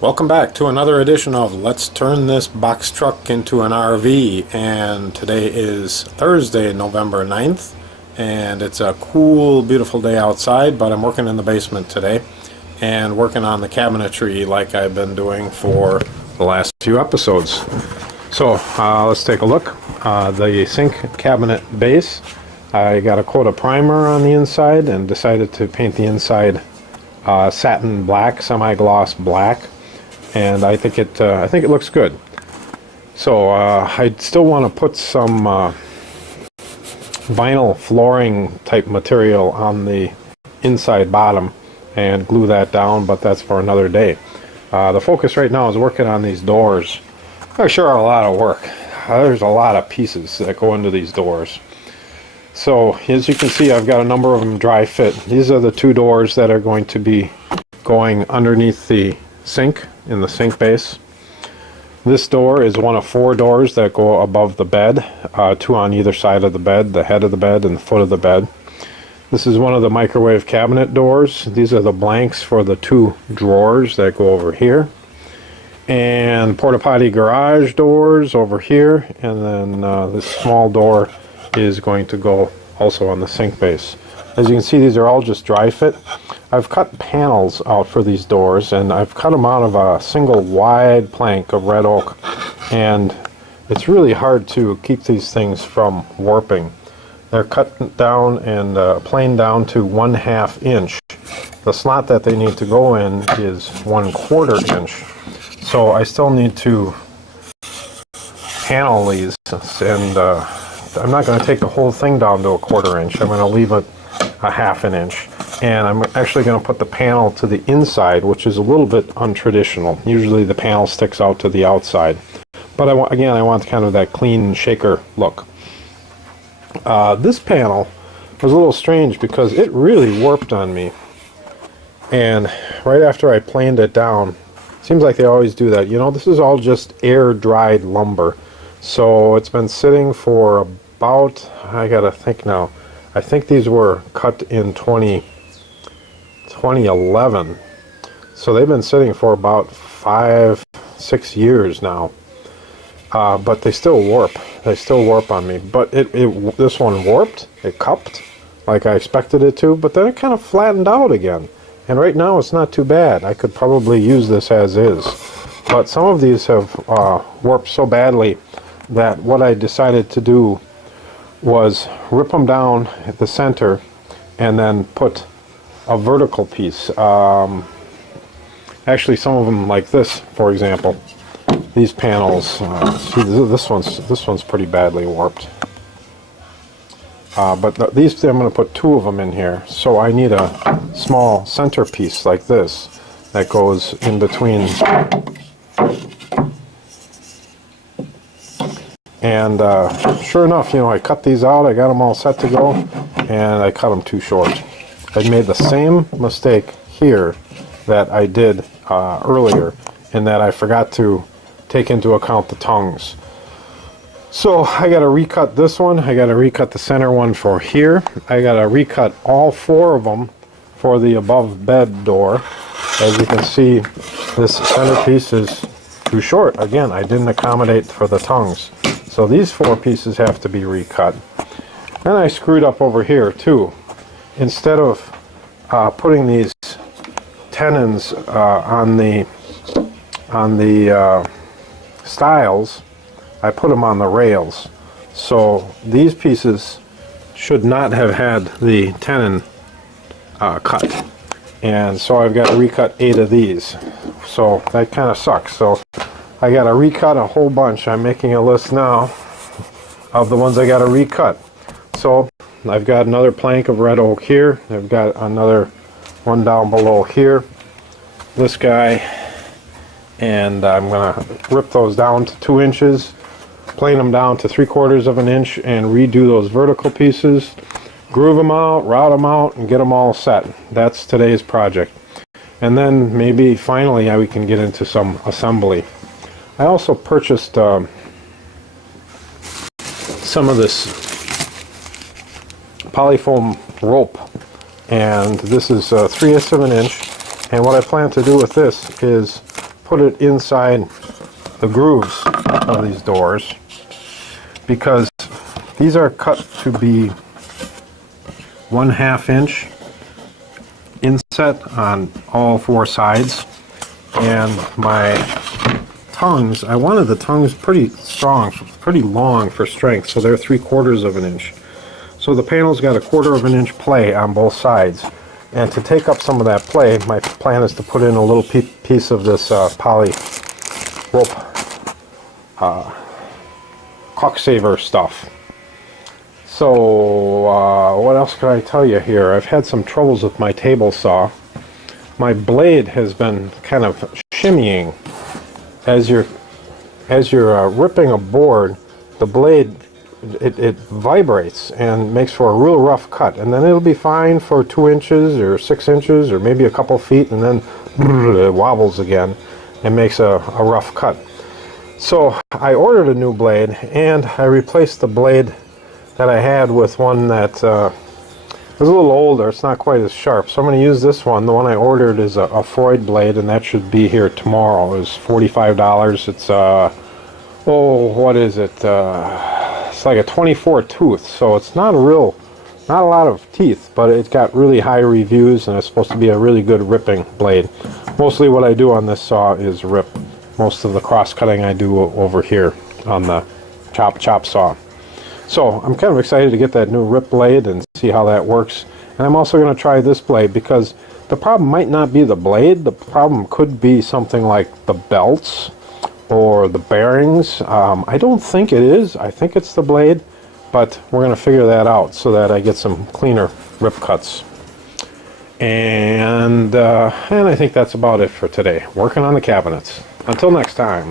Welcome back to another edition of Let's Turn This Box Truck into an RV. And today is Thursday, November 9th, and it's a cool, beautiful day outside, but I'm working in the basement today and working on the cabinetry like I've been doing for the last few episodes. So let's take a look. The sink cabinet base, I got a coat of primer on the inside and decided to paint the inside satin black, semi-gloss black. And I think it looks good. So I still want to put some vinyl flooring type material on the inside bottom and glue that down, but that's for another day. The focus right now is working on these doors. They sure are a lot of work. There's a lot of pieces that go into these doors. So as you can see, I've got a number of them dry fit. These are the two doors that are going to be going underneath the sink, in the sink base. This door is one of four doors that go above the bed, two on either side of the bed, the head of the bed and the foot of the bed. This is one of the microwave cabinet doors. These are the blanks for the two drawers that go over here. And porta potty garage doors over here, and then this small door is going to go also on the sink base. As you can see, these are all just dry fit. I've cut panels out for these doors, and I've cut them out of a single wide plank of red oak, and it's really hard to keep these things from warping. They're cut down and planed down to 1/2 inch. The slot that they need to go in is 1/4 inch. So I still need to panel these, and I'm not going to take the whole thing down to 1/4 inch. I'm going to leave it 1/2 inch. And I'm actually going to put the panel to the inside, which is a little bit untraditional. Usually the panel sticks out to the outside. But I want kind of that clean shaker look. This panel was a little strange because it really warped on me. And right after I planed it down, seems like they always do that. You know, this is all just air-dried lumber. So it's been sitting for about, I gotta think now, I think these were cut in 2011. So they've been sitting for about 5-6 years now. But they still warp. They still warp on me. But this one warped. It cupped like I expected it to, but then it kind of flattened out again. And right now it's not too bad. I could probably use this as is. But some of these have warped so badly that what I decided to do was rip them down at the center and then put a vertical piece. Actually, some of them like this, for example. These panels, see, this one's pretty badly warped. But these, I'm going to put two of them in here. So I need a small centerpiece like this that goes in between. And sure enough, you know, I cut these out, I got them all set to go, and I cut them too short. I made the same mistake here that I did earlier, in that I forgot to take into account the tongues. So I got to recut this one, I got to recut the center one for here, I got to recut all four of them for the above bed door. As you can see, this centerpiece is too short. Again, I didn't accommodate for the tongues. So these four pieces have to be recut. And I screwed up over here too. Instead of putting these tenons on the stiles, I put them on the rails. So these pieces should not have had the tenon cut. And so I've got to recut 8 of these. So that kind of sucks. So I got to recut a whole bunch. I'm making a list now of the ones I got to recut. So I've got another plank of red oak here. I've got another one down below here. This guy. And I'm going to rip those down to 2 inches, plane them down to 3/4 of an inch, and redo those vertical pieces. Groove them out, route them out, and get them all set. That's today's project. And then maybe finally we can get into some assembly. I also purchased some of this polyfoam rope, and this is 3/8 of an inch. And what I plan to do with this is put it inside the grooves of these doors because these are cut to be 1/2 inch inset on all 4 sides, and my tongues, I wanted the tongues pretty strong, pretty long for strength, so they're 3/4 of an inch. So the panel's got a 1/4 of an inch play on both sides, and to take up some of that play, my plan is to put in a little piece of this poly rope caulk saver stuff. So what else can I tell you here? I've had some troubles with my table saw. My blade has been kind of shimmying. As you're ripping a board, the blade it vibrates and makes for a real rough cut, and then it'll be fine for 2 inches or 6 inches or maybe a couple feet, and then it wobbles again and makes a rough cut. So I ordered a new blade, and I replaced the blade that I had with one that is a little older. It's not quite as sharp, so I'm going to use this one. The one I ordered is a Freud blade, and that should be here tomorrow. It was $45. It's what is it? It's like a 24 tooth, so it's not a lot of teeth, but it's got really high reviews, and it's supposed to be a really good ripping blade. Mostly what I do on this saw is rip. Most of the cross cutting I do over here on the chop saw. So I'm kind of excited to get that new rip blade and see how that works. And I'm also going to try this blade, because the problem might not be the blade. The problem could be something like the belts or the bearings. I don't think it is. I think it's the blade, but we're going to figure that out so that I get some cleaner rip cuts. And I think that's about it for today. Working on the cabinets. Until next time.